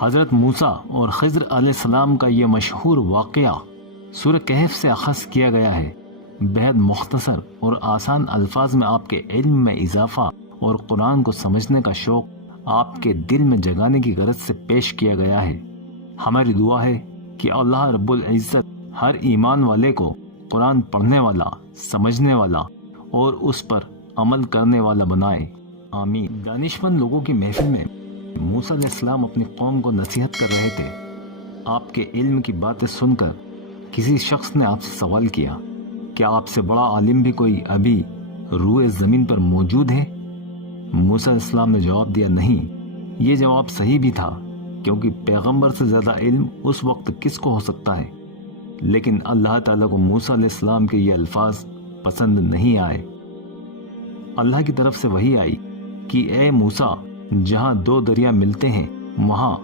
حضرت موسیٰ اور خضر علیہ السلام کا یہ مشہور واقعہ سورہ کہف سے اخذ کیا گیا ہے۔ بہت مختصر اور آسان الفاظ میں آپ کے علم میں اضافہ اور قرآن کو سمجھنے کا شوق آپ کے دل میں جگانے کی غرض سے پیش کیا گیا ہے۔ ہماری دعا ہے کہ اللہ رب العزت ہر ایمان والے کو قرآن پڑھنے والا، سمجھنے والا اور اس پر عمل کرنے والا بنائے، آمین۔ دانشمند لوگوں کی محفل میں موسیٰ علیہ السلام اپنی قوم کو نصیحت کر رہے تھے۔ آپ کے علم کی باتیں سن کر کسی شخص نے آپ سے سوال کیا، کیا آپ سے بڑا عالم بھی کوئی ابھی روئے زمین پر موجود ہے؟ موسیٰ علیہ السلام نے جواب دیا، نہیں۔ یہ جواب صحیح بھی تھا، کیونکہ پیغمبر سے زیادہ علم اس وقت کس کو ہو سکتا ہے؟ لیکن اللہ تعالیٰ کو موسیٰ علیہ السلام کے یہ الفاظ پسند نہیں آئے۔ اللہ کی طرف سے وحی آئی کہ اے موسیٰ، جہاں دو دریا ملتے ہیں وہاں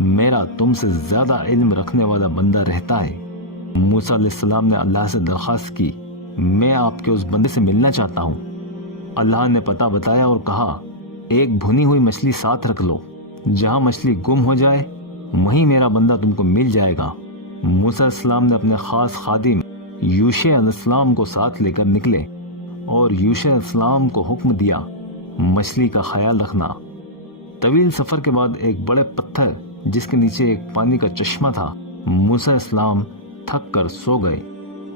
میرا تم سے زیادہ علم رکھنے والا بندہ رہتا ہے۔ موسیٰ علیہ السلام نے اللہ سے درخواست کی، میں آپ کے اس بندے سے ملنا چاہتا ہوں۔ اللہ نے پتہ بتایا اور کہا، ایک بھنی ہوئی مچھلی ساتھ رکھ لو، جہاں مچھلی گم ہو جائے وہیں میرا بندہ تم کو مل جائے گا۔ موسیٰ علیہ السلام نے اپنے خاص خادم یوشع علیہ السلام کو ساتھ لے کر نکلے اور یوشع علیہ السلام کو حکم دیا، مچھلی کا خیال رکھنا۔ طویل سفر کے بعد ایک بڑے پتھر جس کے نیچے ایک پانی کا چشمہ تھا، موسیٰ علیہ السلام تھک کر سو گئے۔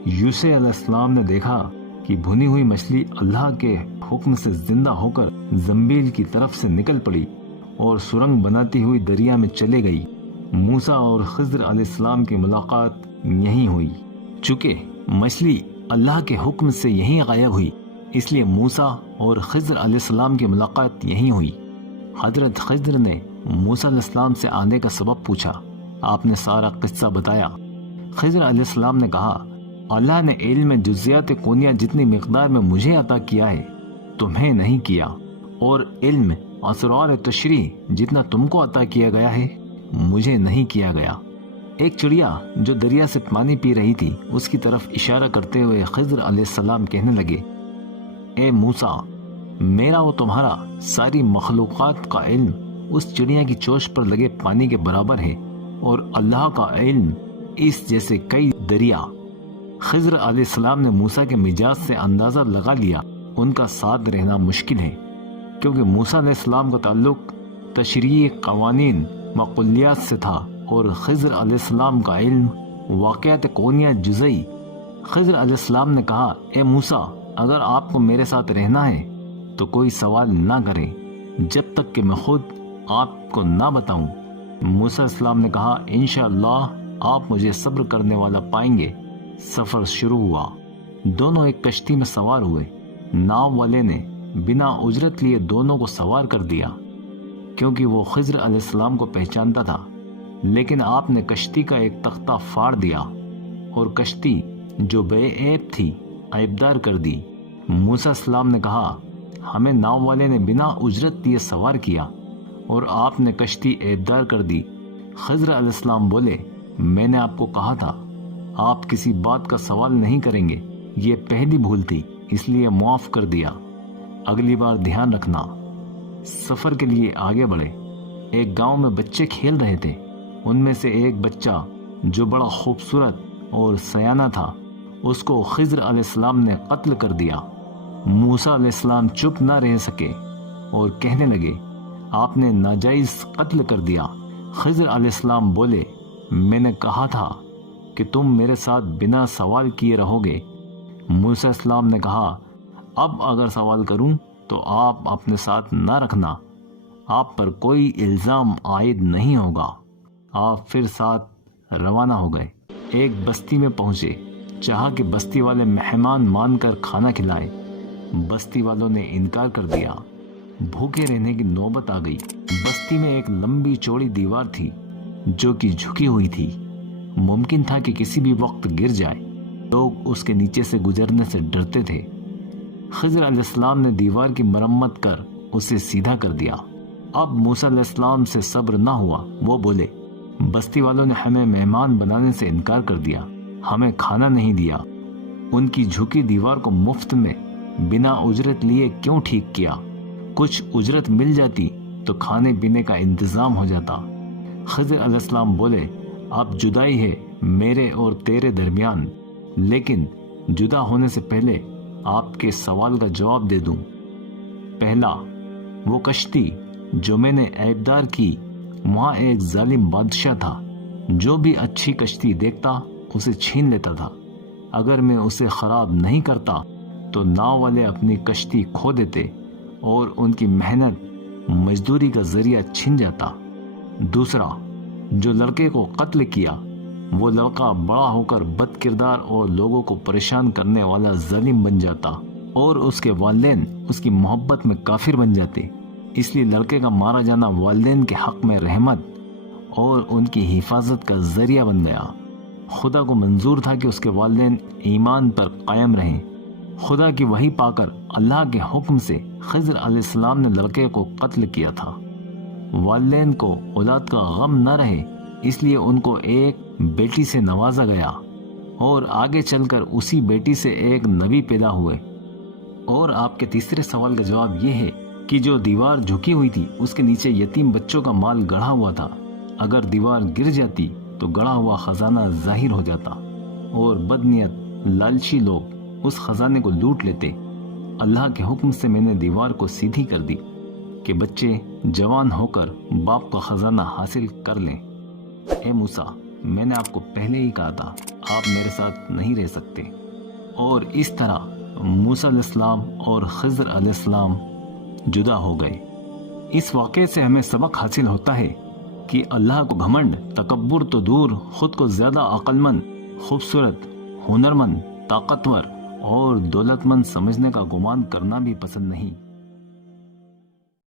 یوشع علیہ السلام نے دیکھا کہ بھنی ہوئی مچھلی اللہ کے حکم سے زندہ ہو کر زنبیل کی طرف سے نکل پڑی اور سرنگ بناتی ہوئی دریا میں چلے گئی۔ موسیٰ اور خضر علیہ السلام کی ملاقات یہیں ہوئی۔ چونکہ مچھلی اللہ کے حکم سے یہیں غائب ہوئی، اس لیے موسیٰ اور خضر علیہ السلام کی ملاقات یہیں ہوئی۔ حضرت خضر نے موسیٰ علیہ السلام سے آنے کا سبب پوچھا۔ آپ نے سارا قصہ بتایا۔ خضر علیہ السلام نے کہا، اللہ نے علم جزیات کونیہ جتنی مقدار میں مجھے عطا کیا ہے تمہیں نہیں کیا، اور علم اسرار تشریح جتنا تم کو عطا کیا گیا ہے مجھے نہیں کیا گیا۔ ایک چڑیا جو دریا سے پانی پی رہی تھی اس کی طرف اشارہ کرتے ہوئے خضر علیہ السلام کہنے لگے، اے موسیٰ، میرا و تمہارا ساری مخلوقات کا علم اس چڑیا کی چوچ پر لگے پانی کے برابر ہے، اور اللہ کا علم اس جیسے کئی دریا۔ خضر علیہ السلام نے موسیٰ کے مزاج سے اندازہ لگا لیا ان کا ساتھ رہنا مشکل ہے، کیونکہ موسیٰ علیہ السلام کا تعلق تشریعی قوانین و کلیات سے تھا اور خضر علیہ السلام کا علم واقعات کونیہ جزئی۔ خضر علیہ السلام نے کہا، اے موسیٰ، اگر آپ کو میرے ساتھ رہنا ہے تو کوئی سوال نہ کریں جب تک کہ میں خود آپ کو نہ بتاؤں۔ موسیٰ علیہ السلام نے کہا، انشاءاللہ آپ مجھے صبر کرنے والا پائیں گے۔ سفر شروع ہوا۔ دونوں ایک کشتی میں سوار ہوئے۔ ناؤ والے نے بنا اجرت لیے دونوں کو سوار کر دیا، کیونکہ وہ خضر علیہ السلام کو پہچانتا تھا، لیکن آپ نے کشتی کا ایک تختہ پھاڑ دیا اور کشتی جو بے عیب تھی عیبدار کر دی۔ موسیٰ علیہ السلام نے کہا، ہمیں ناؤ والے نے بنا اجرت لیے سوار کیا اور آپ نے کشتی عیبدار کر دی۔ خضر علیہ السلام بولے، میں نے آپ کو کہا تھا آپ کسی بات کا سوال نہیں کریں گے، یہ پہلی بھول تھی اس لیے معاف کر دیا، اگلی بار دھیان رکھنا۔ سفر کے لیے آگے بڑھے۔ ایک گاؤں میں بچے کھیل رہے تھے۔ ان میں سے ایک بچہ جو بڑا خوبصورت اور سیانہ تھا، اس کو خضر علیہ السلام نے قتل کر دیا۔ موسیٰ علیہ السلام چپ نہ رہ سکے اور کہنے لگے، آپ نے ناجائز قتل کر دیا۔ خضر علیہ السلام بولے، میں نے کہا تھا کہ تم میرے ساتھ بنا سوال کیے رہو گے۔ موسیٰ علیہ السلام نے کہا، اب اگر سوال کروں تو آپ اپنے ساتھ نہ رکھنا، آپ پر کوئی الزام عائد نہیں ہوگا۔ آپ پھر ساتھ روانہ ہو گئے۔ ایک بستی میں پہنچے، چاہا کہ بستی والے مہمان مان کر کھانا کھلائیں۔ بستی والوں نے انکار کر دیا۔ بھوکے رہنے کی نوبت آ گئی۔ بستی میں ایک لمبی چوڑی دیوار تھی جو کہ جھکی ہوئی تھی، ممکن تھا کہ کسی بھی وقت گر جائے۔ لوگ اس کے نیچے سے گزرنے سے ڈرتے تھے۔ خضر علیہ السلام نے دیوار کی مرمت کر اسے سیدھا کر دیا۔ اب موسیٰ علیہ السلام سے صبر نہ ہوا۔ وہ بولے، بستی والوں نے ہمیں مہمان بنانے سے انکار کر دیا، ہمیں کھانا نہیں دیا۔ ان کی جھکی دیوار کو مفت میں بنا اجرت لیے کیوں ٹھیک کیا؟ کچھ اجرت مل جاتی تو کھانے پینے کا انتظام ہو جاتا۔ خضر علیہ السلام بولے اب جدائی ہے میرے اور تیرے درمیان، لیکن جدا ہونے سے پہلے آپ کے سوال کا جواب دے دوں۔ پہلا، وہ کشتی جو میں نے عیبدار کی، وہاں ایک ظالم بادشاہ تھا جو بھی اچھی کشتی دیکھتا اسے چھین لیتا تھا۔ اگر میں اسے خراب نہیں کرتا تو ناؤ والے اپنی کشتی کھو دیتے اور ان کی محنت مزدوری کا ذریعہ چھن جاتا۔ دوسرا، جو لڑکے کو قتل کیا، وہ لڑکا بڑا ہو کر بد کردار اور لوگوں کو پریشان کرنے والا ظالم بن جاتا اور اس کے والدین اس کی محبت میں کافر بن جاتے۔ اس لیے لڑکے کا مارا جانا والدین کے حق میں رحمت اور ان کی حفاظت کا ذریعہ بن گیا۔ خدا کو منظور تھا کہ اس کے والدین ایمان پر قائم رہیں۔ خدا کی وحی پا کر اللہ کے حکم سے خضر علیہ السلام نے لڑکے کو قتل کیا تھا۔ والدین کو اولاد کا غم نہ رہے، اس لیے ان کو ایک بیٹی سے نوازا گیا اور آگے چل کر اسی بیٹی سے ایک نبی پیدا ہوئے۔ اور آپ کے تیسرے سوال کا جواب یہ ہے کہ جو دیوار جھکی ہوئی تھی اس کے نیچے یتیم بچوں کا مال گڑھا ہوا تھا۔ اگر دیوار گر جاتی تو گڑھا ہوا خزانہ ظاہر ہو جاتا اور بدنیت لالچی لوگ اس خزانے کو لوٹ لیتے۔ اللہ کے حکم سے میں نے دیوار کو سیدھی کر دی کہ بچے جوان ہو کر باپ کا خزانہ حاصل کر لیں۔ اے موسیٰ، میں نے آپ کو پہلے ہی کہا تھا آپ میرے ساتھ نہیں رہ سکتے۔ اور اس طرح موسیٰ علیہ السلام اور خضر علیہ السلام جدا ہو گئے۔ اس واقعے سے ہمیں سبق حاصل ہوتا ہے کہ اللہ کو گھمنڈ، تکبر تو دور، خود کو زیادہ عقل مند، خوبصورت، ہنرمند، طاقتور اور دولت مند سمجھنے کا گمان کرنا بھی پسند نہیں۔